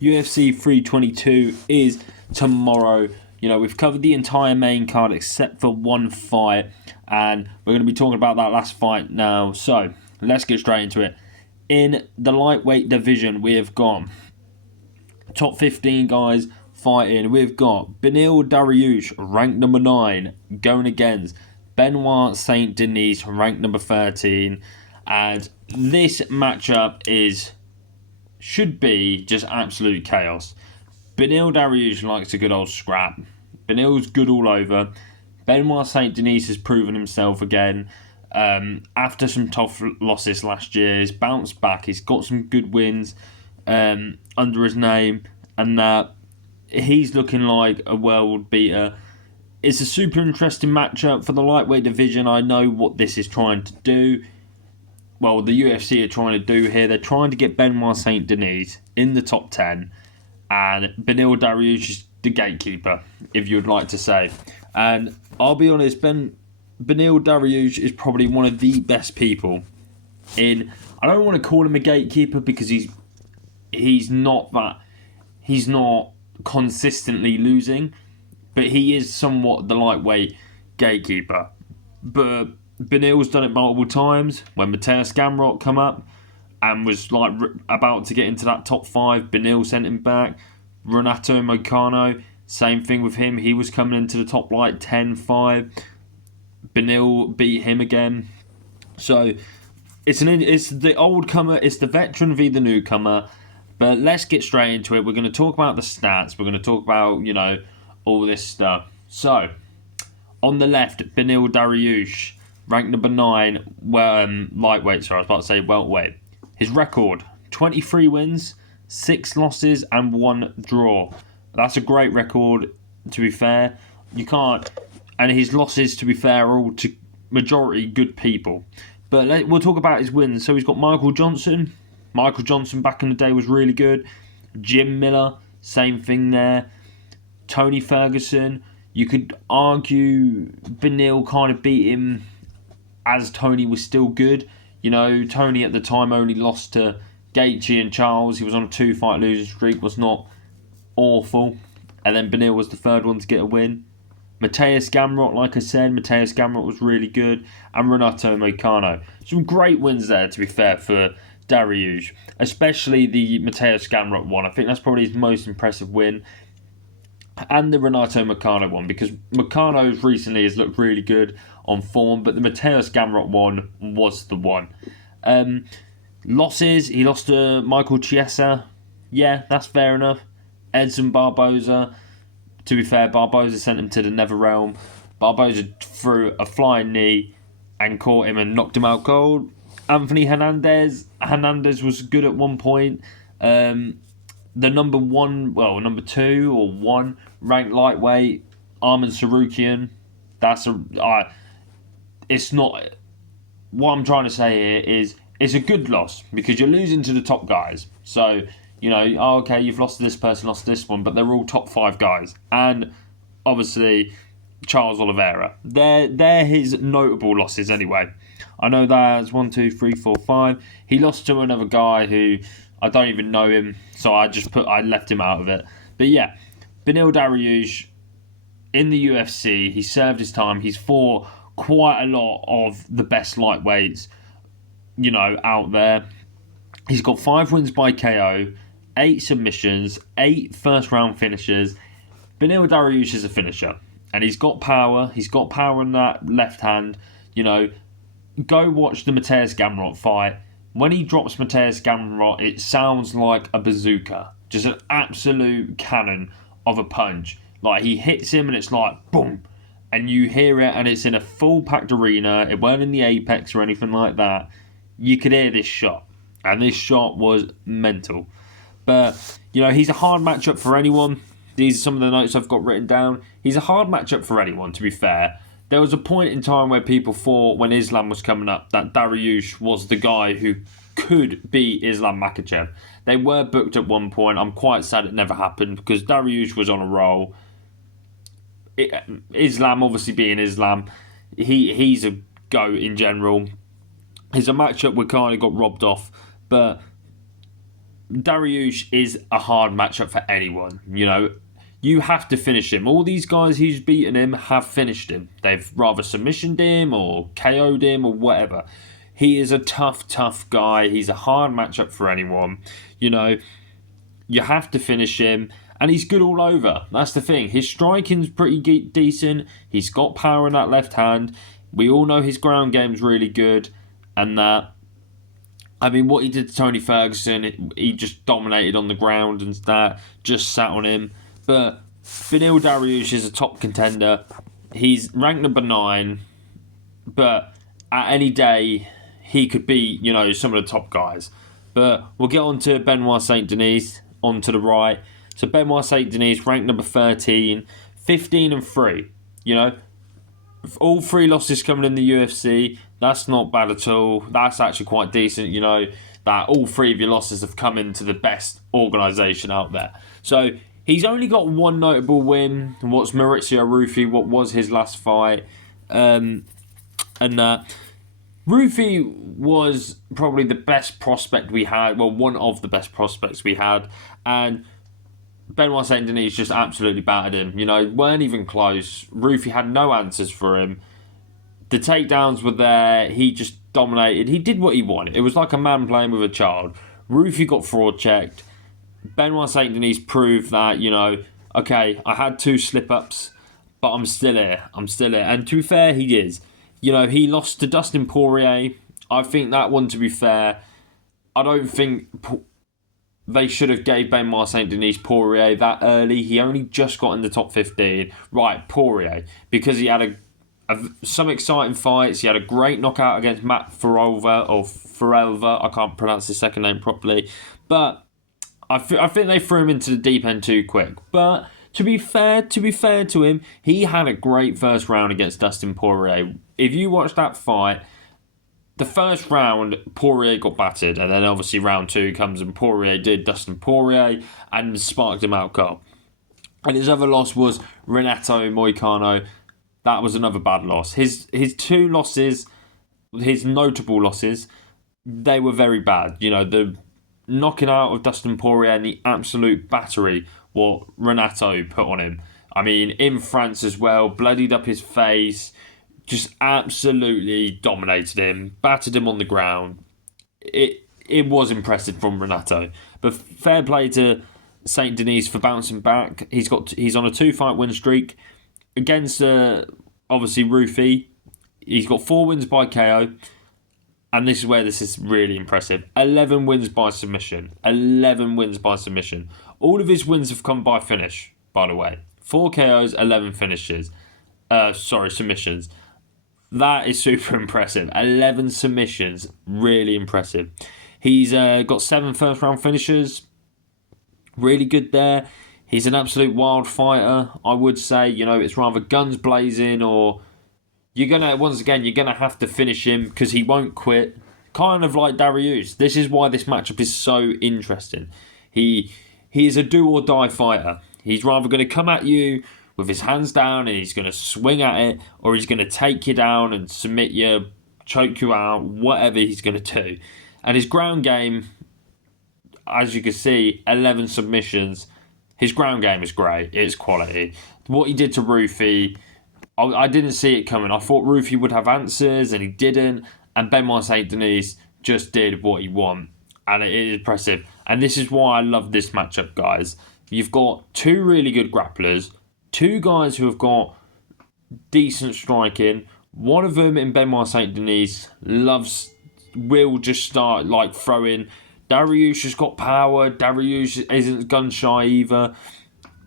UFC 322 is tomorrow. We've covered the entire main card except for one fight, and we're going to be talking about that last fight now. So, let's get straight into it. In the lightweight division, we have got top 15 guys fighting. We've got Beneil Dariush, ranked number 9, going against Benoit Saint-Denis, ranked number 13. And this matchup should be just absolute chaos. Beneil Dariush likes a good old scrap. Beneil's good all over. Benoit Saint-Denis has proven himself again. After some tough losses last year, he's bounced back. He's got some good wins under his name, and he's looking like a world beater. It's a super interesting matchup for the lightweight division. I know what this is trying to do. Well, the UFC are trying to do here. They're trying to get Benoit Saint-Denis in the top 10, and Beneil Dariush is the gatekeeper, if you'd like to say. And I'll be honest, Beneil Dariush is probably one of the best people in. I don't want to call him a gatekeeper because he's not consistently losing, but he is somewhat the lightweight gatekeeper. But Beneil's done it multiple times. When Mateusz Gamrot come up and was about to get into that top 5, Beneil sent him back. Renato Moicano, same thing with him. He was coming into the top 10-5. Beneil beat him again. So it's the old comer, it's the veteran v the newcomer. But let's get straight into it. We're going to talk about the stats. We're going to talk about, all this stuff. So, on the left, Beneil Dariush, ranked number 9, lightweight, I was about to say welterweight. His record, 23 wins, 6 losses and 1 draw. That's a great record, to be fair. And his losses, to be fair, are all to majority good people. But we'll talk about his wins. So he's got Michael Johnson. Michael Johnson back in the day was really good. Jim Miller, same thing there. Tony Ferguson. You could argue Beneil kind of beat him as Tony was still good. Tony at the time only lost to Gaethje and Charles. He was on a 2-fight losing streak, was not awful. And then Beneil was the third one to get a win. Mateusz Gamrot, like I said, Mateusz Gamrot was really good. And Renato Moicano. Some great wins there, to be fair, for Dariush. Especially the Mateusz Gamrot one. I think that's probably his most impressive win. And the Renato Moicano one, because Moicano's recently has looked really good on form, but the Mateusz Gamrot one was the one. Losses, he lost to Michael Chiesa. Yeah, that's fair enough. Edson Barboza. To be fair, Barboza sent him to the nether realm. Barboza threw a flying knee and caught him and knocked him out cold. Anthony Hernandez was good at one point. The number 2 or 1 ranked lightweight, Arman Sarukian. It's not. What I'm trying to say here is it's a good loss because you're losing to the top guys. So, okay, you've lost to this person, lost to this one, but they're all top 5 guys. And obviously, Charles Oliveira. They're his notable losses anyway. I know that's 1, 2, 3, 4, 5. He lost to another guy who I don't even know him, so I left him out of it. But yeah, Beneil Dariush in the UFC, he served his time. He's fought quite a lot of the best lightweights, out there. He's got 5 wins by KO, 8 submissions, 8 first-round finishes. Beneil Dariush is a finisher, and he's got power. He's got power in that left hand. Go watch the Mateusz Gamrot fight. When he drops Mateusz Gamrot, it sounds like a bazooka. Just an absolute cannon of a punch. Like, he hits him and it's like, boom. And you hear it and it's in a full-packed arena. It weren't in the Apex or anything like that. You could hear this shot. And this shot was mental. But, he's a hard matchup for anyone. These are some of the notes I've got written down. He's a hard matchup for anyone, to be fair. There was a point in time where people thought, when Islam was coming up, that Dariush was the guy who could beat Islam Makhachev. They were booked at one point. I'm quite sad it never happened because Dariush was on a roll. Islam, obviously being Islam, he's a GOAT in general. It's a matchup we kind of got robbed off. But Dariush is a hard matchup for anyone. You have to finish him. All these guys who's beaten him have finished him. They've rather submissioned him or KO'd him or whatever. He is a tough guy. He's a hard matchup for anyone. You have to finish him. And he's good all over. That's the thing. His striking's pretty decent. He's got power in that left hand. We all know his ground game's really good. And that, what he did to Tony Ferguson, he just dominated on the ground and that, just sat on him. But Beneil Dariush is a top contender. He's ranked number 9. But at any day, he could be, some of the top guys. But we'll get on to Benoit Saint-Denis, on to the right. So Benoit Saint-Denis, ranked number 13, 15-3. All 3 losses coming in the UFC. That's not bad at all. That's actually quite decent, that all 3 of your losses have come into the best organisation out there. So he's only got one notable win. What's Maurizio Ruffi, what was his last fight. Ruffi was probably the best prospect we had. Well, one of the best prospects we had. And Benoit Saint-Denis just absolutely battered him. Weren't even close. Ruffi had no answers for him. The takedowns were there. He just dominated. He did what he wanted. It was like a man playing with a child. Ruffi got fraud checked. Benoit Saint-Denis proved that, okay, I had 2 slip-ups, but I'm still here. And to be fair, he is. He lost to Dustin Poirier. I think that one, to be fair, I don't think they should have gave Benoit Saint-Denis Poirier that early. He only just got in the top 15. Right, Poirier, because he had some exciting fights. He had a great knockout against Matt Farelva. I can't pronounce his second name properly. But I think they threw him into the deep end too quick. But to be fair to him, he had a great first round against Dustin Poirier. If you watch that fight, the first round, Poirier got battered, and then obviously round 2 comes and Poirier did Dustin Poirier and sparked him out cold. And his other loss was Renato Moicano. That was another bad loss. His 2 losses, his notable losses, they were very bad. The knocking out of Dustin Poirier and the absolute battery what Renato put on him. In France as well, bloodied up his face, just absolutely dominated him, battered him on the ground. It was impressive from Renato. But fair play to Saint-Denis for bouncing back. He's on a 2-fight win streak against obviously Ruffi. He's got 4 wins by KO. And this is where this is really impressive. 11 wins by submission. 11 wins by submission. All of his wins have come by finish, by the way. 4 KOs, 11 finishes. Submissions. That is super impressive. 11 submissions. Really impressive. He's got 7 first-round finishes. Really good there. He's an absolute wild fighter, I would say. It's rather guns blazing or... You're going to have to finish him because he won't quit. Kind of like Dariush. This is why this matchup is so interesting. He is a do-or-die fighter. He's rather going to come at you with his hands down and he's going to swing at it, or he's going to take you down and submit you, choke you out, whatever he's going to do. And his ground game, as you can see, 11 submissions. His ground game is great. It's quality. What he did to Ruffi... I didn't see it coming. I thought Ruffi would have answers, and he didn't. And Benoit Saint-Denis just did what he wanted. And it is impressive. And this is why I love this matchup, guys. You've got 2 really good grapplers, 2 guys who have got decent striking. One of them in Benoit Saint-Denis will just start throwing. Dariush has got power. Dariush isn't gun shy either.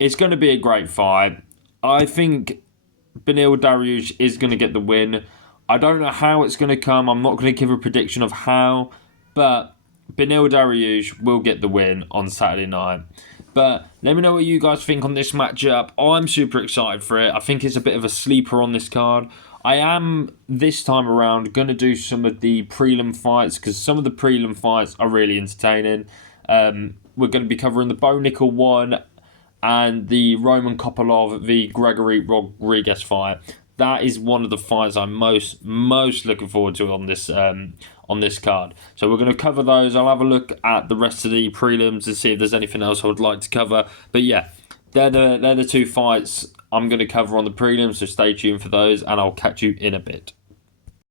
It's going to be a great fight. I think Beneil Dariush is going to get the win. I don't know how it's going to come. I'm not going to give a prediction of how, but Beneil Dariush will get the win on Saturday night. But let me know what you guys think on this matchup. I'm super excited for it. I think it's a bit of a sleeper on this card. I am, this time around, going to do some of the prelim fights because some of the prelim fights are really entertaining. We're going to be covering the Bo Nickel one and the Roman Kopylov v Gregory Rodriguez fight. That is one of the fights I'm most looking forward to on on this card. So we're going to cover those. I'll have a look at the rest of the prelims and see if there's anything else I would like to cover. But yeah, they're the two fights I'm going to cover on the prelims, so stay tuned for those, and I'll catch you in a bit.